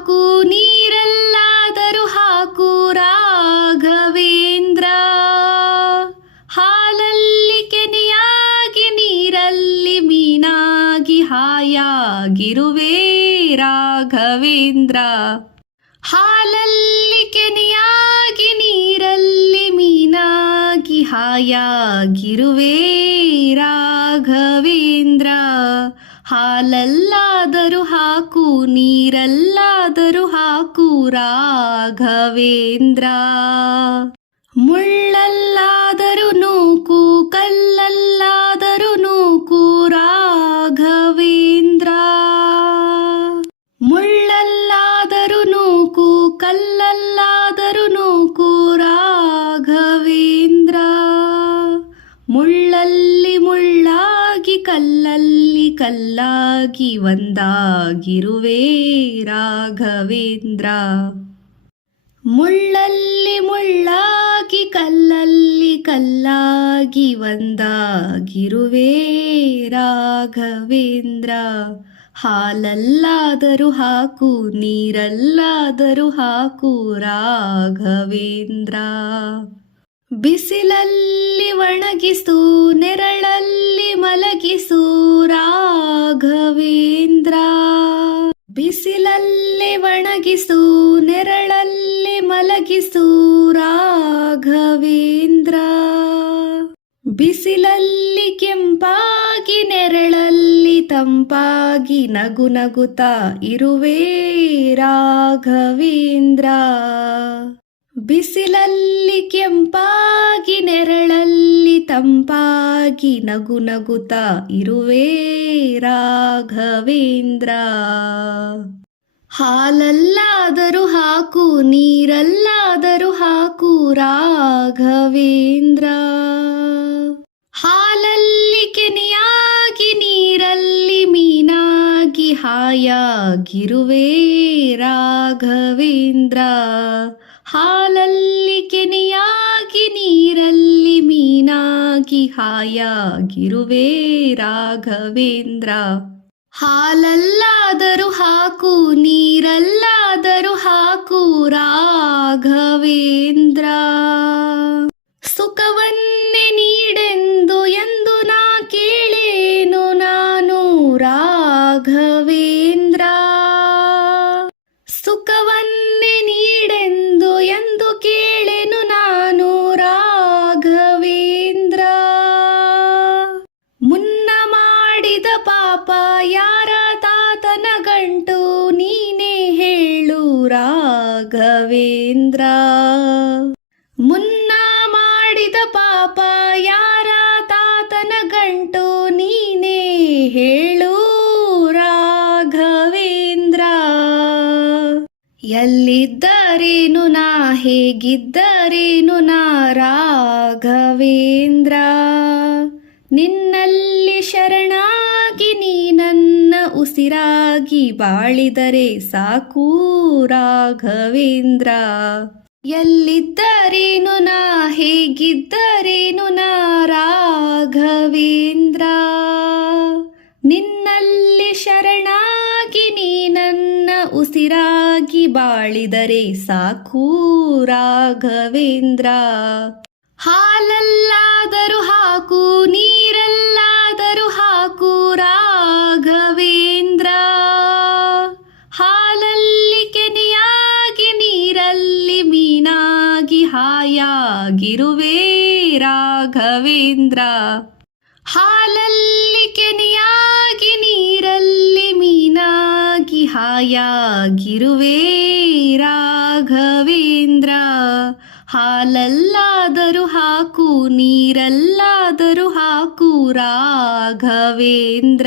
ಹಾಕು ನೀರಲ್ಲಾದರೂ ಹಾಕು ರಾಘವೇಂದ್ರ. ಹಾಲಲ್ಲಿ ಕೆನೆಯಾಗಿ ನೀರಲ್ಲಿ ಮೀನಾಗಿ ಹಾಯಾಗಿರುವೆ ರಾಘವೇಂದ್ರ. ಹಾಲಲ್ಲಿ ಕೆನೆಯಾಗಿ ನೀರಲ್ಲಿ ಮೀನಾಗಿ ಹಾಯಾಗಿರುವೆ ರಾಘವೇಂದ್ರ. ಹಾಲಲ್ಲಾದರೂ ಹಾಕು ನೀರಲ್ಲಾದರೂ ಹಾಕು ರಾಘವೇಂದ್ರ. ಮುಳ್ಳಲ್ಲಾದರೂ ನೂಕು ಕಲ್ಲಲ್ಲಾದರೂ ನೂಕು ರಾಘವೇಂದ್ರ. ಮುಳ್ಳಲ್ಲಾದರೂ ನೂಕು ಕಲ್ಲಲ್ಲಾದರೂ ನೂಕು ರಾಘವೇಂದ್ರ. ಮುಳ್ಳಲ್ಲಿ ಮುಳ್ಳಾಗಿ ಕಲ್ಲಲ್ಲಿ ಕಲ್ಲಾಗಿ ಒಂದಾಗಿರುವೆ ರಾಘವೇಂದ್ರ. ಮುಳ್ಳಲ್ಲಿ ಮುಳ್ಳಾಗಿ ಕಲ್ಲಲ್ಲಿ ಕಲ್ಲಾಗಿ ಒಂದಾಗಿರುವೆ ರಾಘವೇಂದ್ರ. ಹಾಲಲ್ಲಾದರೂ ಹಾಕು ನೀರಲ್ಲಾದರೂ ಹಾಕು ರಾಘವೇಂದ್ರ. ಬಿಸಿಲಲ್ಲಿ ಒಣಗಿಸು ನೆರಳಲ್ಲಿ ಮಲಗಿಸು ರಾಘವೇಂದ್ರ. ಬಿಸಿಲಲ್ಲಿ ಒಣಗಿಸು ನೆರಳಲ್ಲಿ ಮಲಗಿಸು ರಾಘವೇಂದ್ರ. ಬಿಸಿಲಲ್ಲಿ ಕೆಂಪಾಗಿ ನೆರಳಲ್ಲಿ ತಂಪಾಗಿ ನಗು ನಗುತ್ತಾ ಇರುವೆ ರಾಘವೇಂದ್ರ. ಬಿಸಿಲಲ್ಲಿ ಕೆಂಪಾಗಿ ನೆರಳಲ್ಲಿ ತಂಪಾಗಿ ನಗು ನಗುತ್ತಾ ಇರುವೆ ರಾಘವೇಂದ್ರ. ಹಾಲಲ್ಲಾದರೂ ಹಾಕು ನೀರಲ್ಲಾದರೂ ಹಾಕು ರಾಘವೇಂದ್ರ. ಹಾಲಲ್ಲಿ ಕೆನೆಯಾಗಿ ನೀರಲ್ಲಿ ಮೀನಾಗಿ ಹಾಯಾಗಿರುವೆ ರಾಘವೇಂದ್ರ. ಹಾಲಲ್ಲಿ ಕೆನೆಯಾಗಿ ನೀರಲ್ಲಿ ಮೀನಾಗಿ ಹಾಯಾಗಿರುವೆ ರಾಘವೇಂದ್ರ. ಹಾಲಲ್ಲಾದರೂ ಹಾಕು ನೀರಲ್ಲಾದರೂ ಹಾಕು ರಾಘವೇಂದ್ರ. ಸುಖವನ್ನೇ ನೀಡೆಂದು ಎಂದು ನಾ ಕೇಳೇನು ನಾನು ರಾಘವೇಂದ್ರ. ಸುಖವನ್ನೇ ನೀಡೆಂದು ಎಂದು ಕೇಳೆನು ನಾನು ರಾಘವೇಂದ್ರ. ಮುನ್ನ ಮಾಡಿದ ಪಾಪ ಯಾರ ತಾತನ ಗಂಟು ನೀನೇ ಹೇಳು ರಾಘವೇಂದ್ರ. ಮುನ್ನ ಮಾಡಿದ ಪಾಪ ಯಾರ ತಾತನ ಗಂಟು ನೀನೇ ಹೇಳು ರಾಘವೇಂದ್ರ. ಎಲ್ಲಿದ್ದರೇನು ನಾ ಹೇಗಿದ್ದರೇನು ನಾ ರಾಘವೇಂದ್ರ. ನಿನ್ನಲ್ಲಿ ಶರಣಾಗಿ ನೀ ನನ್ನ ಉಸಿರಾಗಿ ಬಾಳಿದರೆ ಸಾಕು ರಾಘವೇಂದ್ರ. ಎಲ್ಲಿದ್ದರೇನು ನಾ ಹೇಗಿದ್ದರೇನು ನಾ ರಾಘವೇಂದ್ರ. ನಿನ್ನಲ್ಲಿ ಶರಣಾಗಿ ನೀ ನನ್ನ ಉಸಿರಾಗಿ ಬಾಳಿದರೆ ಸಾಕು ರಾಘವೇಂದ್ರ. ಹಾಲಲ್ಲಾದರೂ ಹಾಕು ನೀರಲ್ಲಾದರೂ ಹಾಕು ರಾಘವೇಂದ್ರ. ಹಾಲಲ್ಲಿ ಕೆನೆಯಾಗಿ ನೀರಲ್ಲಿ ಮೀನಾಗಿ ಹಾಯಾಗಿರುವೆ ರಾಘವೇಂದ್ರ. ಹಾಲಲ್ಲಿ ಕೆನೆಯಾಗಿ ನೀರಲ್ಲಿ ಮೀನಾಗಿ ಹಾಯಾಗಿರುವೆ ರಾಘವೇಂದ್ರ. ಹಾಲಲ್ಲಾದರೂ ಹಾಕು ನೀರಲ್ಲಾದರೂ ಹಾಕು ರಾಘವೇಂದ್ರ.